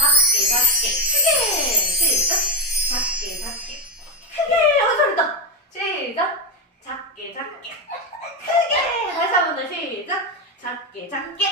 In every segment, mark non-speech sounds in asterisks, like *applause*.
작게 작게 크게! 시작! 작게 작게. 크게! 어 잘했다! 시작! 작게 작게. 크게! 다시 한 번 더 시작! 작게 작게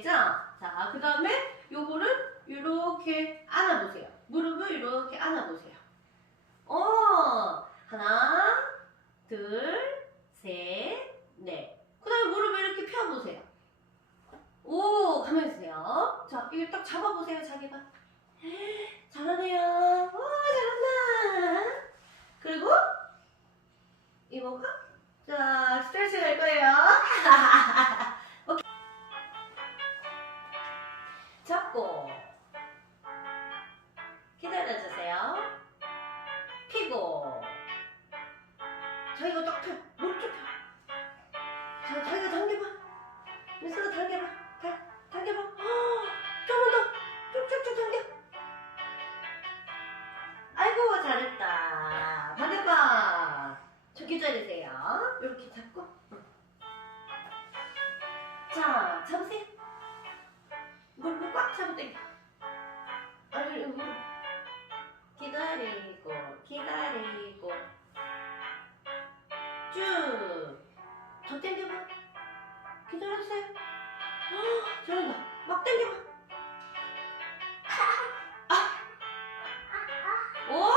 됐죠? 자, 그 다음에 요거를 이렇게 안아보세요. 무릎을 이렇게 안아보세요. 어, 하나, 둘, 셋, 넷. 그 다음에 무릎을 이렇게 펴보세요. 오, 가만히 있으세요. 자, 이거 딱 잡아보세요, 자기가. *gasps* 잘하네요. 와, 잘한다. 그리고, 이모가, 자, 스트레치 할 거예요. *laughs* 잡고, 기다려주세요. 피고, 자기가 딱 펴, 쭉 펴. 자, 자기가 당겨봐. 미스가 당겨봐. 당, 당겨봐. 조금만 더. 쭉쭉쭉 당겨. 아이고, 잘했다. 반대봐. 저 기다리세요. 헉, 잘한다. 막 당겨봐. 오!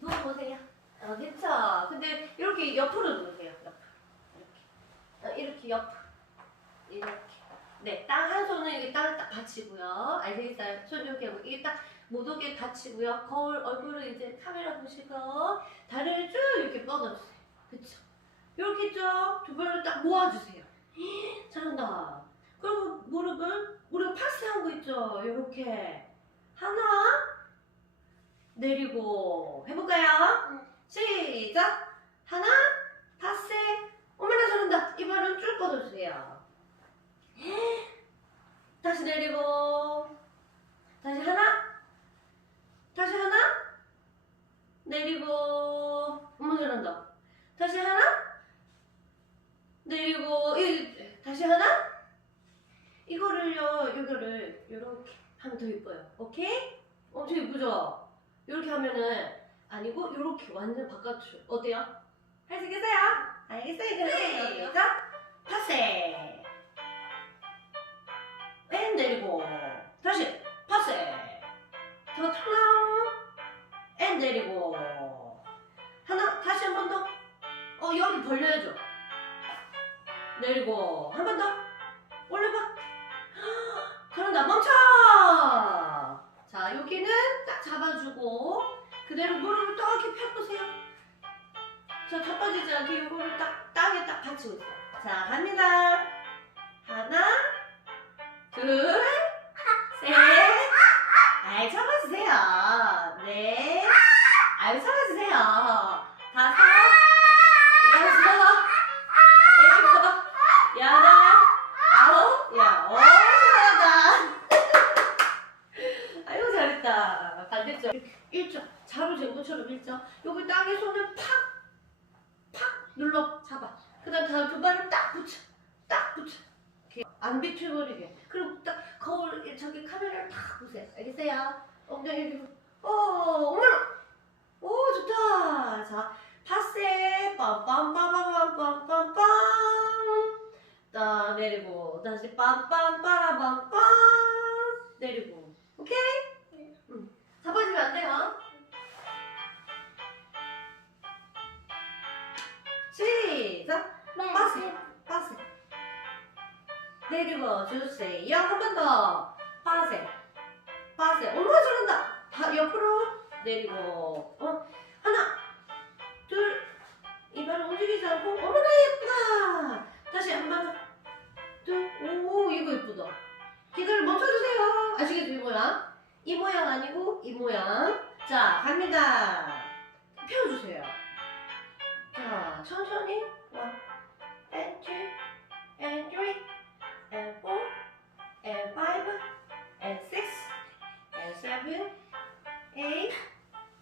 누워보세요. 어, 그쵸? 근데 이렇게 옆으로 누우세요. 이렇게. 어, 이렇게 옆으로. 이렇게. 네, 딱 한 손은 땅을 딱 받치고요. 알겠어요? 손 이렇게 하고 이게 오게 받치고요. 거울 얼굴을 이제 카메라 보시고 다리를 쭉 이렇게 뻗어주세요. 그쵸? 이렇게 쭉두 발을 딱 모아주세요. 헉, 잘한다. 그리고 무릎을 파스한 거 있죠? 이렇게 하나 내리고 해볼까요? 응. 시작. 하나, 파세. 어머나 잘한다. 이 발은 쭉 뻗어주세요. 다시 내리고 다시 하나 다시 하나 내리고 어머 잘한다. 다시 하나 내리고 이 다시 하나 이거를요 이거를 이렇게 하면 더 예뻐요. 오케이? 엄청 예쁘죠? 이렇게 하면은 아니고 이렇게 완전 바깥으로 어때요? 할 수 있겠어요? 알겠어요? 그럼 시작 파세 앤 내리고 다시 파세 더 탕, 앤 내리고 하나 다시 한 번 더 어 여기 벌려야죠 내리고 한 번 더? 올려봐. 잘한다 멈춰! 자 여기는 딱 잡아주고 그대로 무릎을 딱 이렇게 펴보세요. 자다 빠지지 않게 이거를 딱 땅에 딱 받치고 있어요. 자 갑니다. 하나 둘 셋. 아이 잡아주세요. 네. 아이 잡아주세요. 다섯 잰 것처럼 일점 여기 땅에 손을 팍 팍 눌러 잡 잡아. 그 다음 다음 두 발을 딱 붙여. 딱 붙여. 이렇게 안 비틀거리게. 그리고 딱 거울, 저기 카메라를 딱 보세요. 알겠어요? 엉덩이 이렇게. 어, 어머나! 오, 좋다. 자, 파세, 빰빰빠바밤빰빰빰. 딱 내리고, 다시 빰빰빠라밤빰. 자, 갑니다. 펴주세요. 자, 천천히. 원, and two, and three, and four, and five, and six, and seven, eight,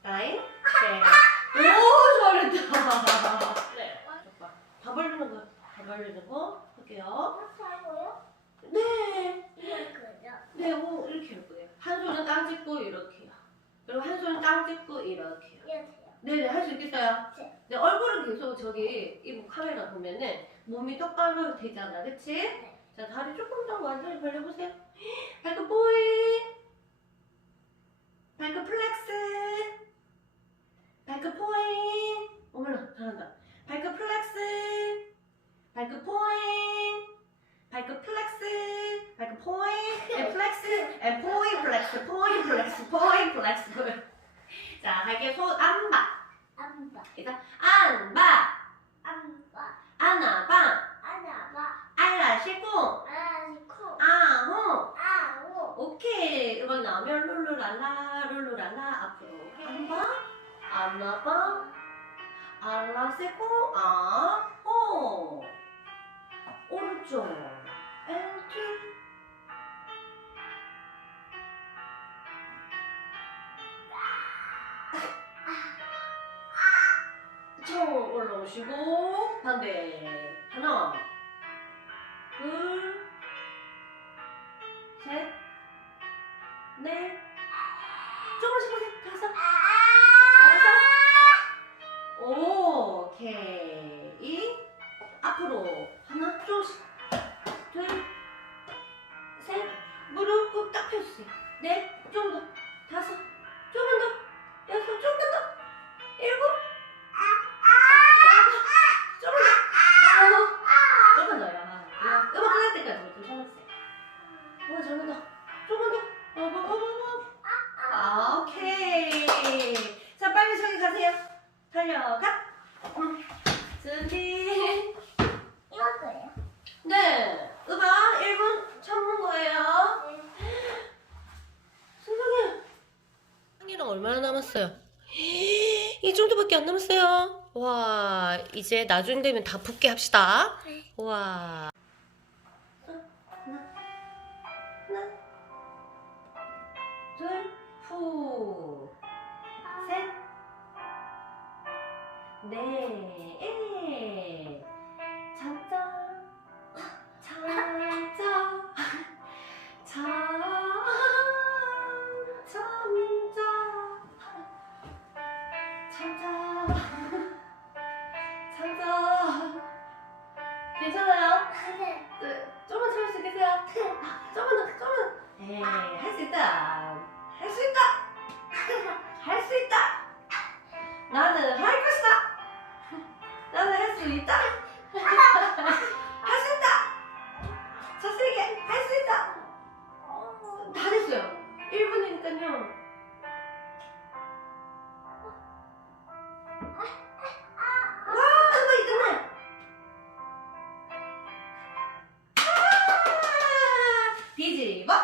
nine, ten. 오, 잘했다. 네. 다 벌리는 거, 다 벌리는 거 할게요. 네. 네, 오, 이렇게 할 거예요. 한 손은 깡 짚고 이렇게요. 그리고 한 손은 깡 짚고 이렇게요. 이거요. 네네, 할 수 있겠어요? 네. 네, 얼굴은 계속 저기 이 카메라 보면은 몸이 똑바로 되잖아, 그치? 네. 자, 다리 조금 더 완전히 벌려보세요. 발끝 보이. 발끝 플렉 저 올라오시고 반대. 하나 둘 와, 이제 나중 되면 다 붙게 합시다. 와.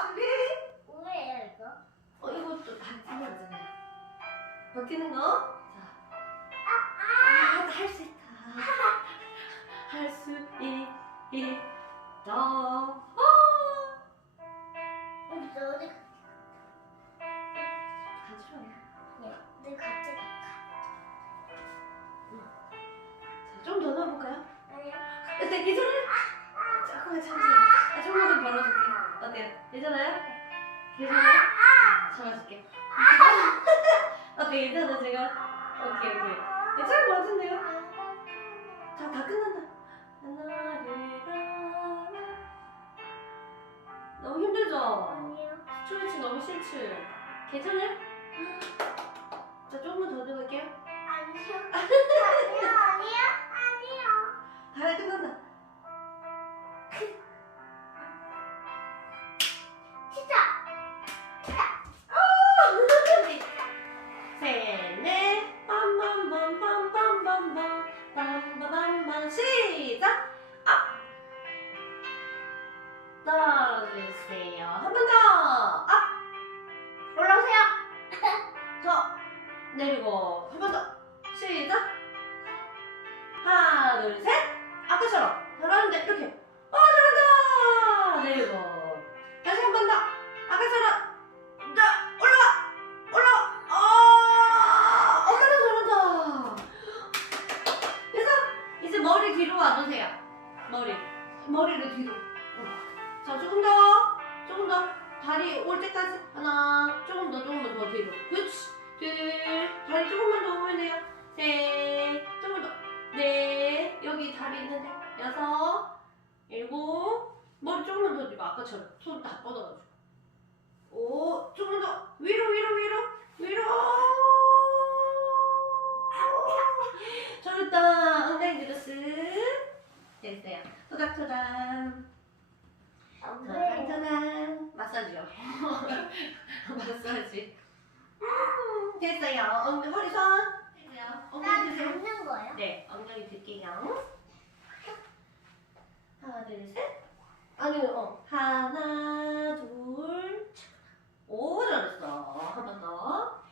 뒤집어. 뭐예요 이거? 어, 이것도 바뀌는 거잖아요. 바뀌는 거? 자. 아, 할수 있다. *laughs* 할 수 있다. 어. 어디 어디? 같이 와요. 네. 네 같이. 자, 좀 더 넣어볼까요? 괜찮아요? 조금만 참으세요. 아, 조금만 더 벌어줄게. 어때요? 괜찮아요? 괜찮아요? 잡아줄게. 어때? 괜찮아, 제가? 오케이, 오케이. 괜찮은 것 같은데요? 자, 다 끝난다. 너무 힘들죠? 아니요. 스트레치 너무 싫지? 괜찮아요? 자, 조금만 더 들어갈게요. 아니요. *laughs* 아니요. 아니요. 아니요. 다 끝난다. 엉덩이 허리 손. 됐어요. 엉덩이 난 드세요. 닿는 거예요? 네, 엉덩이 들게요. 하나, 둘, 셋. 아니, 어. 하나, 둘. 오, 잘했어. 한 번 더.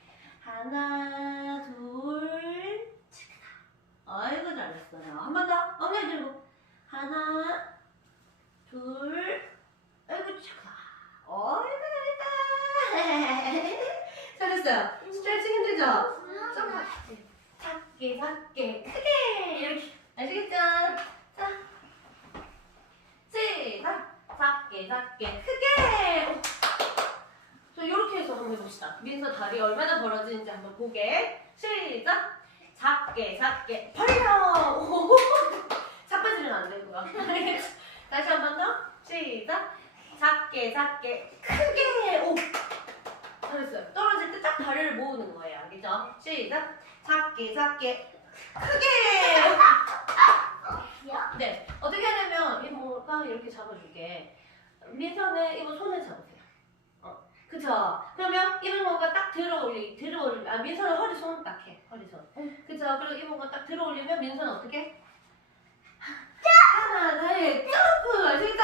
하나, 둘. 아이고, 잘했어요. 한 번 더. 엉덩이 들고. 하나, 둘. 아이고, 착하. 어이구, 잘했다. 잘했어요. 스트레칭 힘들죠? 작게 작게 크게 이렇게 아시겠죠? 자 시작 작게 작게 크게. 오. 자 이렇게 해서 한번 해봅시다. 민서 다리 얼마나 벌어지는지 한번 보게. 시작. 작게 작게. 벌려! 오. *laughs* 자빠지면 안 되고요 알겠죠? *laughs* 다시 한 번 더. 시작. 작게 작게 크게! 오. 잘했어요. 떨어질 때 딱 다리를 모으는 거예요. 알겠죠? 시작. 작게 작게 크게! 네. 어떻게 하냐면 이모가 이렇게 잡아줄게 민선의 이모 손을 잡으세요. 어 그쵸? 그러면 이모가 딱 들어 올리 들어 올리 아 민선은 허리 손 딱 해 허리 손. 그쵸? 그리고 이모가 딱 들어 올리면 민선은 어떻게? 하나 둘 점프! 아시겠죠?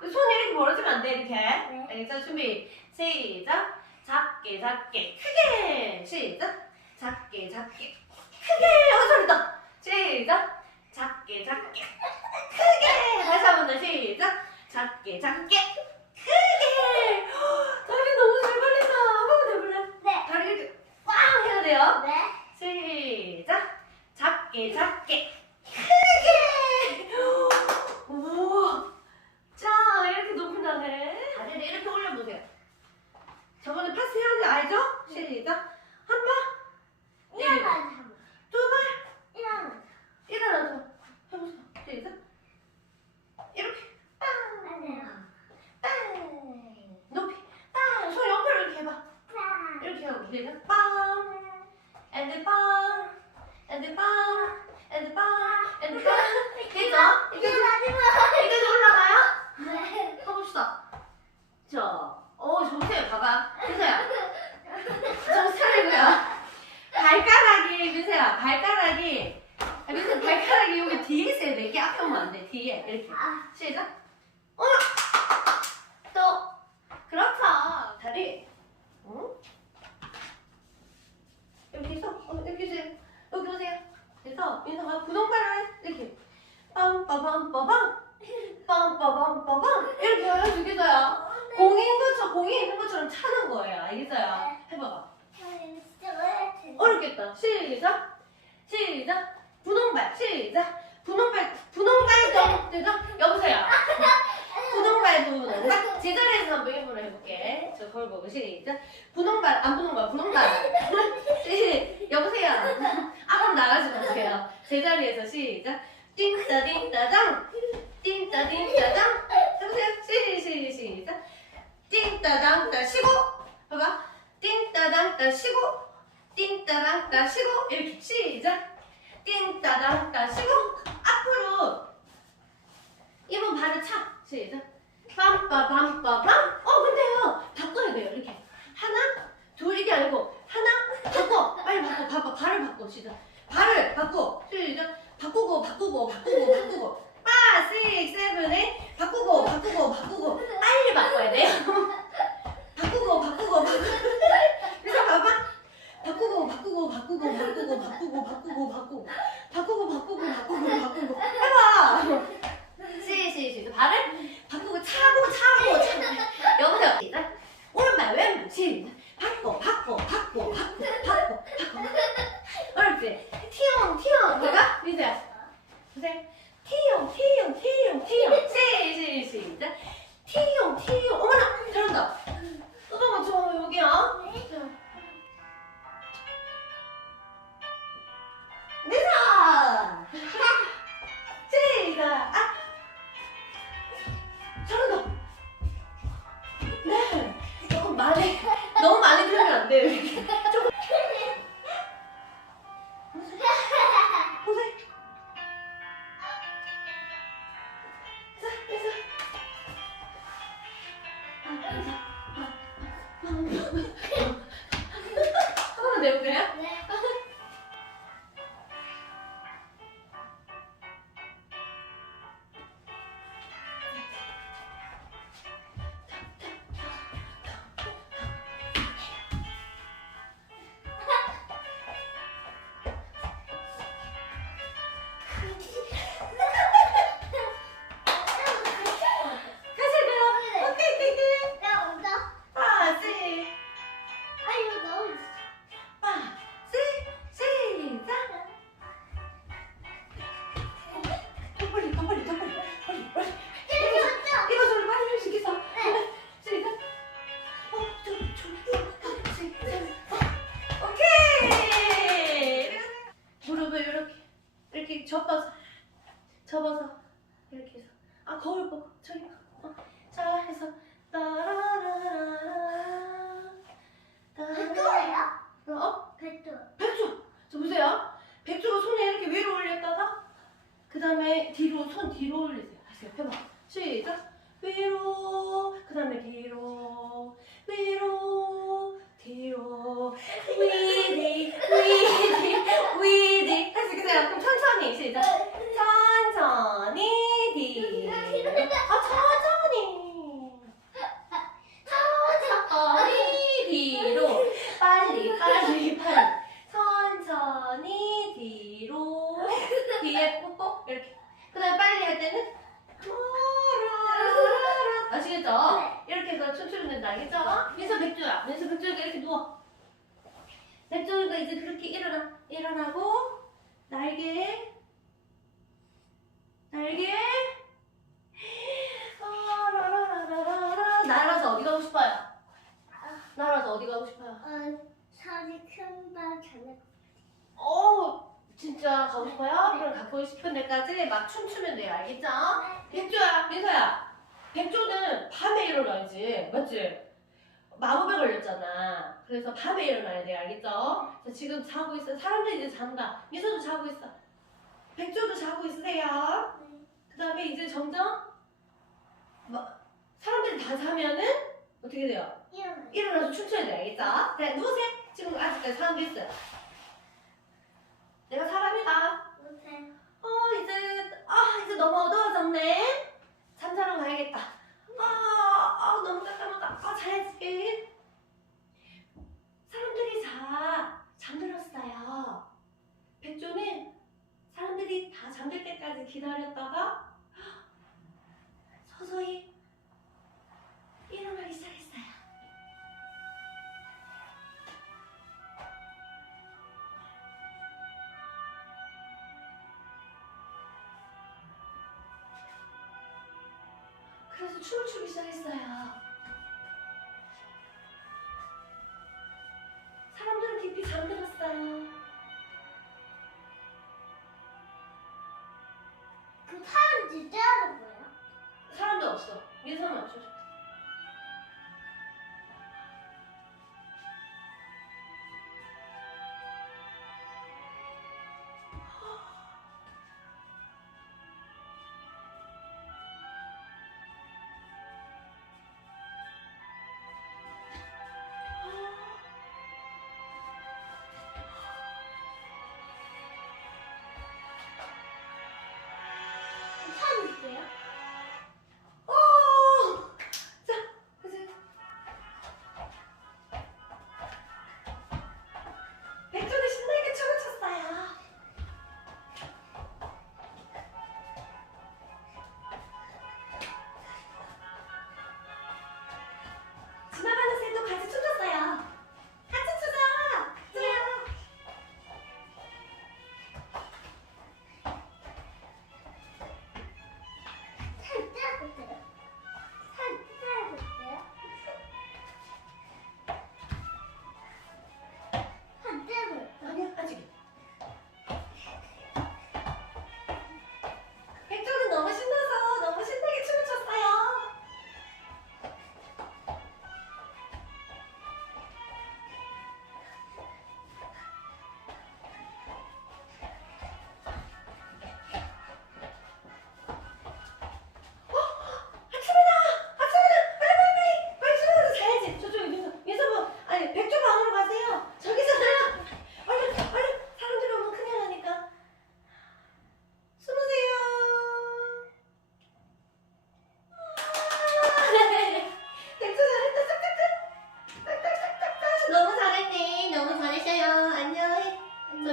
네. 손이 이렇게 벌어지면 안 돼 이렇게. 네. 알겠죠? 준비. 시작. 작게 작게 크게. 시작. 작게 작게 크게. 어 잘했다 시작. 작게 작게 크게. 다시 한 번 더. 시작 작게 작게 크게. 헉, 다리 너무 잘 벌린다. 한 번만 더 해볼래? 네. 다리 이렇게 꽝 해야 돼요. 네. 시작. 작게 작게 크게. 우와. 자 이렇게 높이 나네 다리를 이렇게 올려보세요. 저번에 파스 해야 돼. 알죠? 시작. 한번. 일어나. 두번. 일어나. 일어나서 해보세요. 시작. 이렇게 빵 안 돼요. 빵 높이 빵손 옆으로 이렇게 해봐 자. 이렇게 하고 시작 빵 and 빵 and 빵 and 빵 and 빵 됐죠? 이제 이제 올라가요? 네. 해봅시다. 자, 어, 좋으세요. 봐봐. 민서야. 정신 차리고요. 발가락이, 민서야, 발가락이. 아, 민서 발가락이 여기 뒤에 있어야 돼. 이렇게 앞에 오면 안 돼. 뒤에. 이렇게. 아. 시작. 어! 또. 그렇죠. 다리. 응? 이렇게 있어. 어, 이렇게 있어요. 여기 오세요. 그래서 민서가 분홍발을 이렇게. 빰빠밤빠밤. 빰빠밤빠밤. 이렇게 해주겠어요. 공이 있는 것처럼, 공이 있는 것처럼 차는 거예요. 알겠어요? 해봐봐. 어렵겠다. 시작. 시작. 분홍발. 시작. 분홍발 분홍발도 되죠? 여보세요. 분홍발 부분 딱 제자리에서 한번 일부러 해볼게. 저 거울 보고 시작. 분홍발 안 분홍발 분홍발. 시- *laughs* 여보세요. 아, 앞으로 나가지 마세요. 제자리에서 시작. 띵따 띵따장 띵따 띵따장 여보세요. 시시 시작. 띵따당 따 쉬고 봐봐. 띵따당 따 쉬고 띵따당 따 쉬고 이렇게 시작. 낀 따다 따시고 앞 보세요 티용 티용 티용. 티용 시 시 시작. 티용 티용. 어머나 잘한다. 어머나 저 여기요 미사 시작 아. 잘한다. 네. 너무 많이 너무 많이 들으면 안 돼요 이렇게 *laughs* 조금 이렇게 접어서 접어서 이렇게 해서 아 거울 보고 저기 봐. 어. 자 해서 따라라라라 백조예요? 어? 백조. 백조 저 보세요 백조가 손에 이렇게 위로 올렸다가 그 다음에 뒤로 손 뒤로 올리세요 하세요 해봐 시작 위로 그 다음에 뒤로 위로 뒤로 위디 위디 위디. 다시 그세요 그럼 천천히 시작. 천천히 뒤로 아 천천히. 천천히 뒤로. 빨리 빨리 빨리. 천천히 뒤로. 뒤에 뽀뽀. 이렇게. 그 다음에 빨리 할 때는 라라라라. 아시겠죠? 이렇게 해서 춤추면 된다. 알겠죠? 민서 백조야. 민서 백조가 이렇게 누워 백조가 이제 그렇게 일어나 일어나고 날개 날개 라라라라라. 날아서 어디 가고 싶어요? 날아서 어디 가고 싶어요? 어 산이 큰발 전에. 어 진짜 가고 싶어요? 그럼 갖고 싶은 데까지 막 춤추면 돼요 알겠죠? 백조야 민서야 백조는 밤에 일어나야지 맞지? 마법에 걸렸잖아 그래서 밤에 일어나야 돼 알겠죠? 자, 지금 자고 있어. 사람들이 이제 잔다. 민서도 자고 있어. 백조도 자고 있으세요. 그 다음에 이제 점점 막 사람들이 다 자면은 어떻게 돼요? 일어나. 일어나서 춤춰야 돼 알겠죠? 네 누우세요. 지금 아직까지 사람도 있어요. 내가 사람이다. 못해. 어 이제 아 이제 너무 어두워졌네. 잠자러 가야겠다. 아, 아 너무 깜깜하다. 아 자야지 잠들었어요 백조는 사람들이 다 잠들 때까지 기다렸다가 서서히 일어나기 시작했어요 그래서 춤을 추기 시작했어요. 산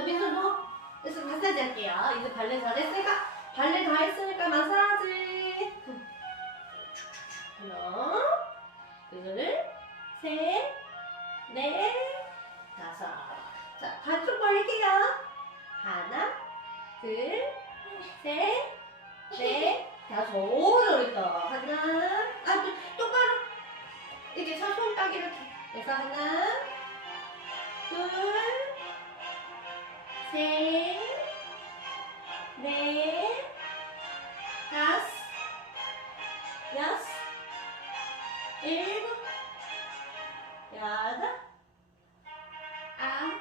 저 민서도 그래서 마사지 할게요 이제 발레 잘했으니까 발레 다 했으니까 마사지 하나 둘 셋, 넷, 다섯. 자, 반쪽 벌릴게요. 하나, 둘, 셋, 넷, 다섯. 오, 잘했다. 하나, 아, 또, 똑바로. 이렇게 서손 딱 이렇게. 그래서 하나, 둘, 셋, 넷, 다섯, 여섯, 일곱, 여덟, 아홉,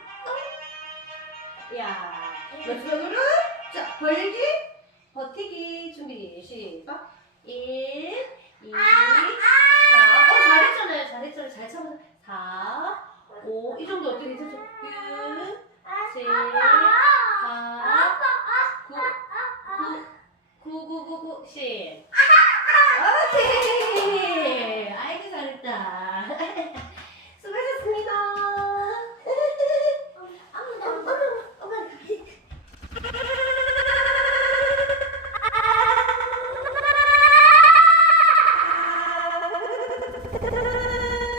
야, 마지막으로. 자 벌기, 버티기 준비. 시작. 1, 2, 4, 어 잘했잖아요, 잘했잖아요, 잘 참아. 4, 5, 이 정도 어떻게 되죠? 칠, 팔, 구, 구, 구구구구, 십. 오케이.